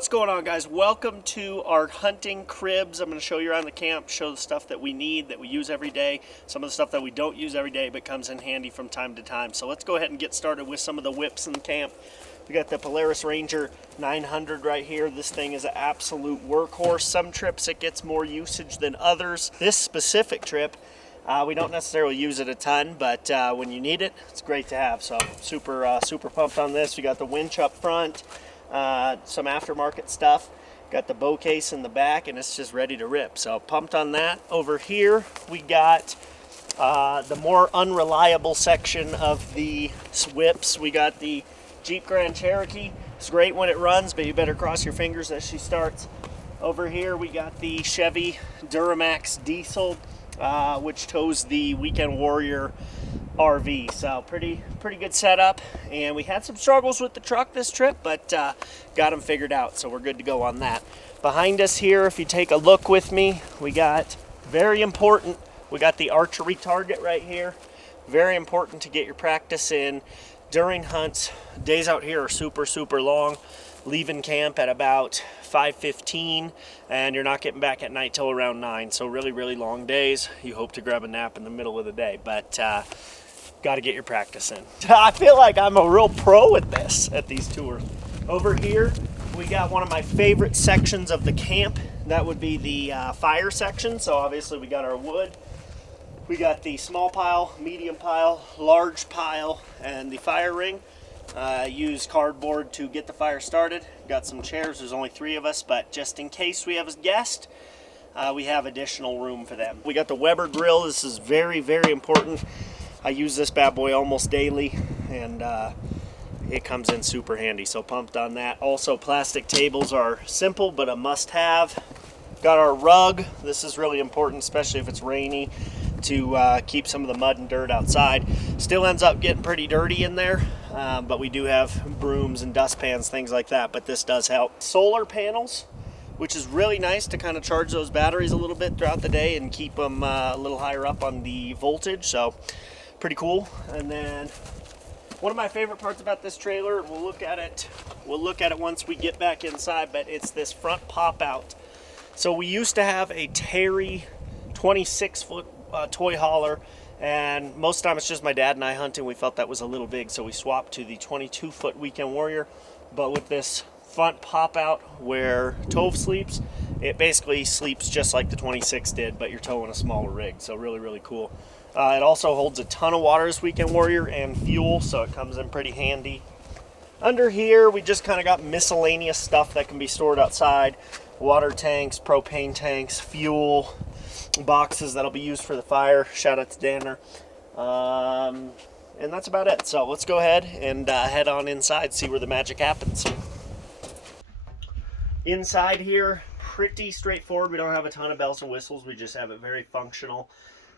What's going on, guys? Welcome to our hunting cribs. I'm going to show you around the camp, show the stuff that we need, that we use every day, some of the stuff that we don't use every day but comes in handy from time to time. So let's go ahead and get started with some of the whips in the camp. We got the Polaris Ranger 900 right here. This thing is an absolute workhorse. Some trips it gets more usage than others. This specific trip, we don't necessarily use it a ton, but when you need it, it's great to have. So super pumped on this. We got the winch up front. Some aftermarket stuff, got the bow case in the back, and it's just ready to rip. So pumped on that. Over here we got the more unreliable section of the whips. We got the Jeep Grand Cherokee. It's great when it runs, but you better cross your fingers as she starts. Over here we got the Chevy Duramax diesel, which tows the Weekend Warrior RV. So pretty good setup, and we had some struggles with the truck this trip, but got them figured out, so we're good to go on that. Behind us here, if you take a look with me, we got, very important, we got the archery target right here. Very important to get your practice in during hunts. Days out here are super long. Leaving camp at about 5:15, and you're not getting back at night till around 9. So really long days. You hope to grab a nap in the middle of the day, but got to get your practice in. I feel like I'm a real pro at this, at these tours. Over here, we got one of my favorite sections of the camp. That would be the fire section. So obviously we got our wood. We got the small pile, medium pile, large pile, and the fire ring. Use cardboard to get the fire started. Got some chairs. There's only 3 of us, but just in case we have a guest, we have additional room for them. We got the Weber grill. This is very important. I use this bad boy almost daily, and it comes in super handy, so pumped on that. Also, plastic tables are simple but a must-have. Got our rug. This is really important, especially if it's rainy, to keep some of the mud and dirt outside. Still ends up getting pretty dirty in there, but we do have brooms and dustpans, things like that, but this does help. Solar panels, which is really nice to kind of charge those batteries a little bit throughout the day and keep them a little higher up on the voltage, so pretty cool. And then one of my favorite parts about this trailer, we'll look at it once we get back inside, but it's this front pop out. So we used to have a Terry 26-foot toy hauler, and most of the time it's just my dad and I hunting. We felt that was a little big, so we swapped to the 22-foot Weekend Warrior. But with this front pop out where Tove sleeps, it basically sleeps just like the 26 did, but you're towing a smaller rig, so really cool. It also holds a ton of water, this Weekend Warrior, and fuel, so it comes in pretty handy. Under here we just kind of got miscellaneous stuff that can be stored outside. Water tanks, propane tanks, fuel, boxes that'll be used for the fire. Shout out to Danner. And that's about it. So let's go ahead and head on inside, see where the magic happens. Inside here, pretty straightforward. We don't have a ton of bells and whistles. We just have it very functional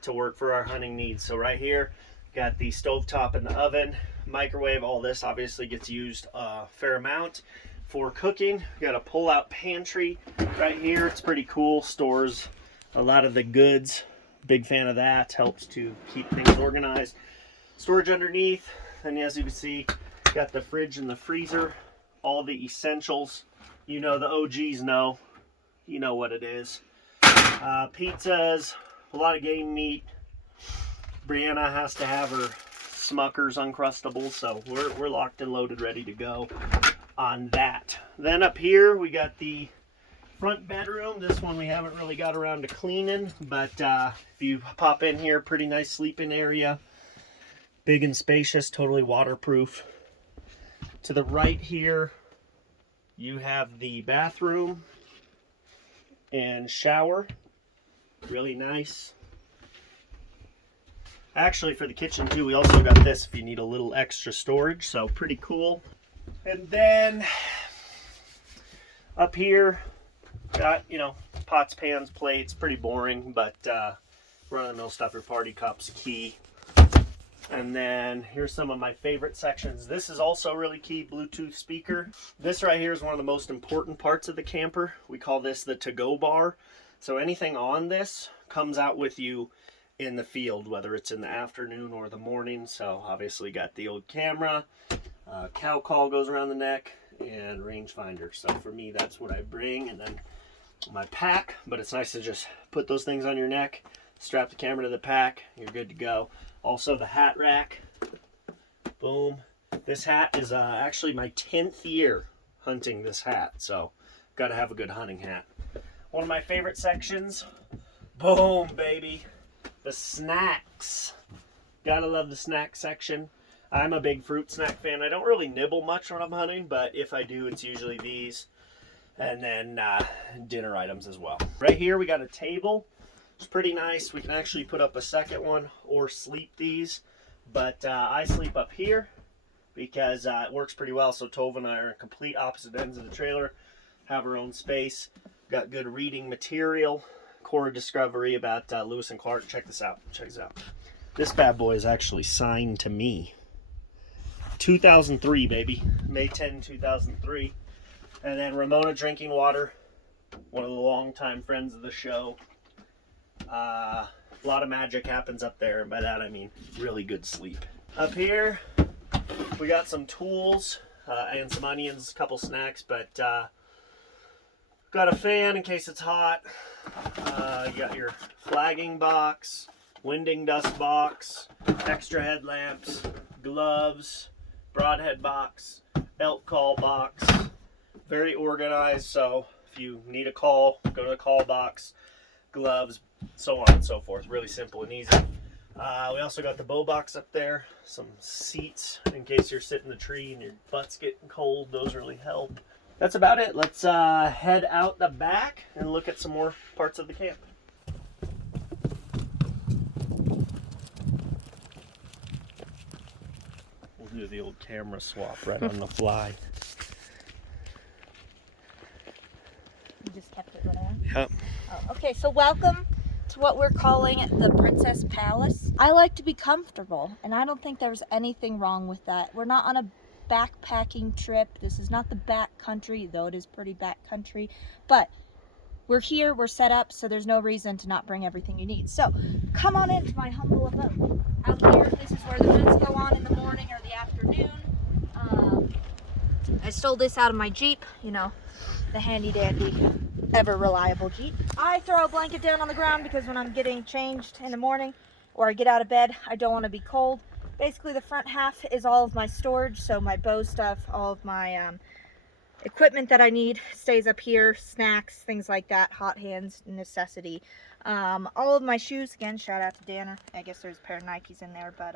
to work for our hunting needs. So right here, got the stovetop and the oven, microwave. All this obviously gets used a fair amount for cooking. We got a pull-out pantry right here. It's pretty cool. Stores a lot of the goods. Big fan of that. Helps to keep things organized. Storage underneath. And as you can see, got the fridge and the freezer. All the essentials. You know, the OGs know. You know what it is. Pizzas. A lot of game meat. Brianna has to have her Smucker's Uncrustables, so we're locked and loaded, ready to go on that. Then up here we got the front bedroom. This one we haven't really got around to cleaning, but if you pop in here, pretty nice sleeping area. Big and spacious, totally waterproof. To the right here, you have the bathroom and shower. Really nice. Actually, for the kitchen too, we also got this if you need a little extra storage, so pretty cool. And then up here, got, you know, pots, pans, plates. Pretty boring, but run-of-the-mill stuff, your party cups, key. And then here's some of my favorite sections. This is also really key, Bluetooth speaker. This right here is one of the most important parts of the camper. We call this the to-go bar. So anything on this comes out with you in the field, whether it's in the afternoon or the morning. So obviously got the old camera, cow call goes around the neck, and rangefinder. So for me, that's what I bring, and then my pack. But it's nice to just put those things on your neck, strap the camera to the pack, you're good to go. Also the hat rack, boom. This hat is actually my 10th year hunting this hat, so got to have a good hunting hat. One of my favorite sections, boom baby, the snacks. Gotta love the snack section. I'm a big fruit snack fan. I don't really nibble much when I'm hunting, but if I do, it's usually these, and then dinner items as well. Right here we got a table. It's pretty nice. We can actually put up a second one or sleep these, but I sleep up here because it works pretty well. So Tove and I are in complete opposite ends of the trailer, have our own space, got good reading material, core discovery about Lewis and Clark. Check this out. Check this out. This bad boy is actually signed to me. 2003, baby. May 10, 2003. And then Ramona Drinking Water, one of the longtime friends of the show. A lot of magic happens up there, and by that I mean really good sleep. Up here, we got some tools and some onions, a couple snacks, but got a fan in case it's hot. You got your flagging box, winding dust box, extra headlamps, gloves, broadhead box, elk call box. Very organized, so if you need a call, go to the call box, gloves, so on and so forth. Really simple and easy. We also got the bow box up there, some seats in case you're sitting in the tree and your butt's getting cold. Those really help. That's about it. Let's head out the back and look at some more parts of the camp. We'll do the old camera swap right on the fly. You just kept it there? Yep. Oh, okay, so welcome to what we're calling the Princess Palace. I like to be comfortable, and I don't think there's anything wrong with that. We're not on a backpacking trip. This is not the back country, though it is pretty back country. But we're here, we're set up, so there's no reason to not bring everything you need. So come on into my humble abode. Out here, this is where the vents go on in the morning or the afternoon. I stole this out of my Jeep, you know, the handy dandy, ever reliable Jeep. I throw a blanket down on the ground because when I'm getting changed in the morning or I get out of bed, I don't want to be cold. Basically the front half is all of my storage, so my bow stuff, all of my equipment that I need stays up here, snacks, things like that, hot hands, necessity. All of my shoes, again, shout out to Danner. I guess there's a pair of Nikes in there, but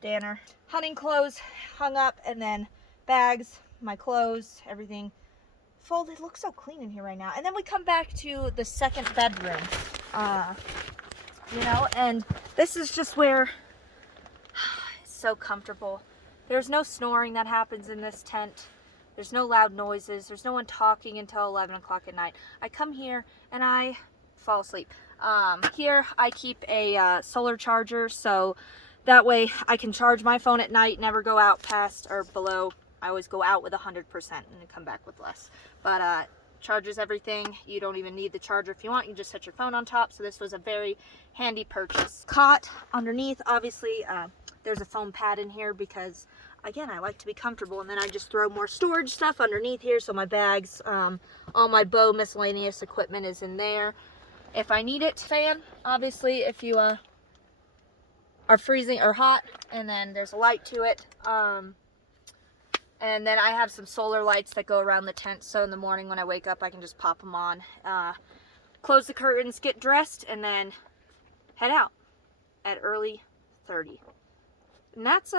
Danner. Hunting clothes hung up, and then bags, my clothes, everything folded. Looks so clean in here right now. And then we come back to the second bedroom, you know, and this is just where it's so comfortable. There's no snoring that happens in this tent. There's no loud noises. There's no one talking until 11 o'clock at night. I come here and I fall asleep. Here I keep a solar charger, so that way I can charge my phone at night, never go out past or below. I always go out with 100% and come back with less. But charges everything. You don't even need the charger if you want. You just set your phone on top. So this was a very handy purchase. Cot underneath, obviously, there's a foam pad in here because, again, I like to be comfortable. And then I just throw more storage stuff underneath here. So my bags, all my bow miscellaneous equipment is in there. If I need it, fan, obviously, if you are freezing or hot, and then there's a light to it. And then I have some solar lights that go around the tent, so in the morning when I wake up I can just pop them on, close the curtains, get dressed, and then head out at early 30. And that's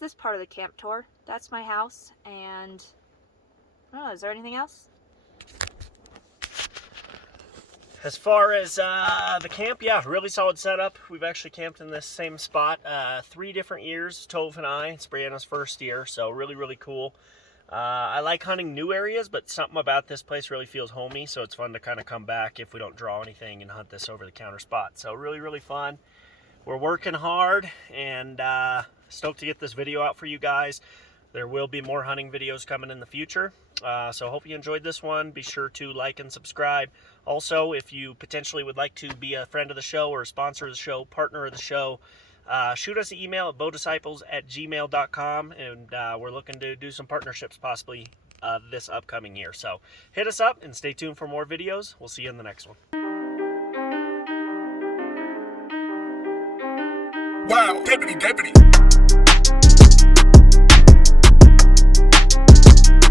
this part of the camp tour. That's my house, and I don't know, is there anything else? As far as the camp, yeah, really solid setup. We've actually camped in this same spot 3 different years, Tove and I. It's Brianna's first year, so really, really cool. I like hunting new areas, but something about this place really feels homey, so it's fun to kind of come back if we don't draw anything and hunt this over-the-counter spot. So really, really fun. We're working hard, and stoked to get this video out for you guys. There will be more hunting videos coming in the future. So hope you enjoyed this one. Be sure to like and subscribe. Also, if you potentially would like to be a friend of the show or a sponsor of the show, partner of the show, shoot us an email at bowdisciples@gmail.com, and we're looking to do some partnerships possibly this upcoming year. So hit us up and stay tuned for more videos. We'll see you in the next one. Wow, deputy.